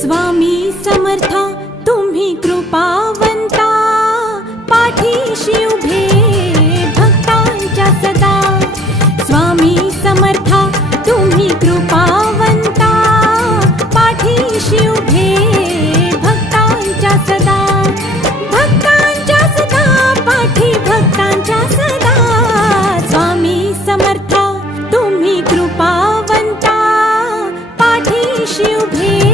स्वामी समर्था तुम्ही कृपावंता, पाठीशी उभे भक्तांच्या सदा। स्वामी समर्था तुम्ही कृपावंता, पाठीशी उभे भक्तांच्या सदा। भक्तांच्या सदा पाठी भक्तांच्या सदा। स्वामी समर्था तुम्ही कृपावंता, पाठीशी उभे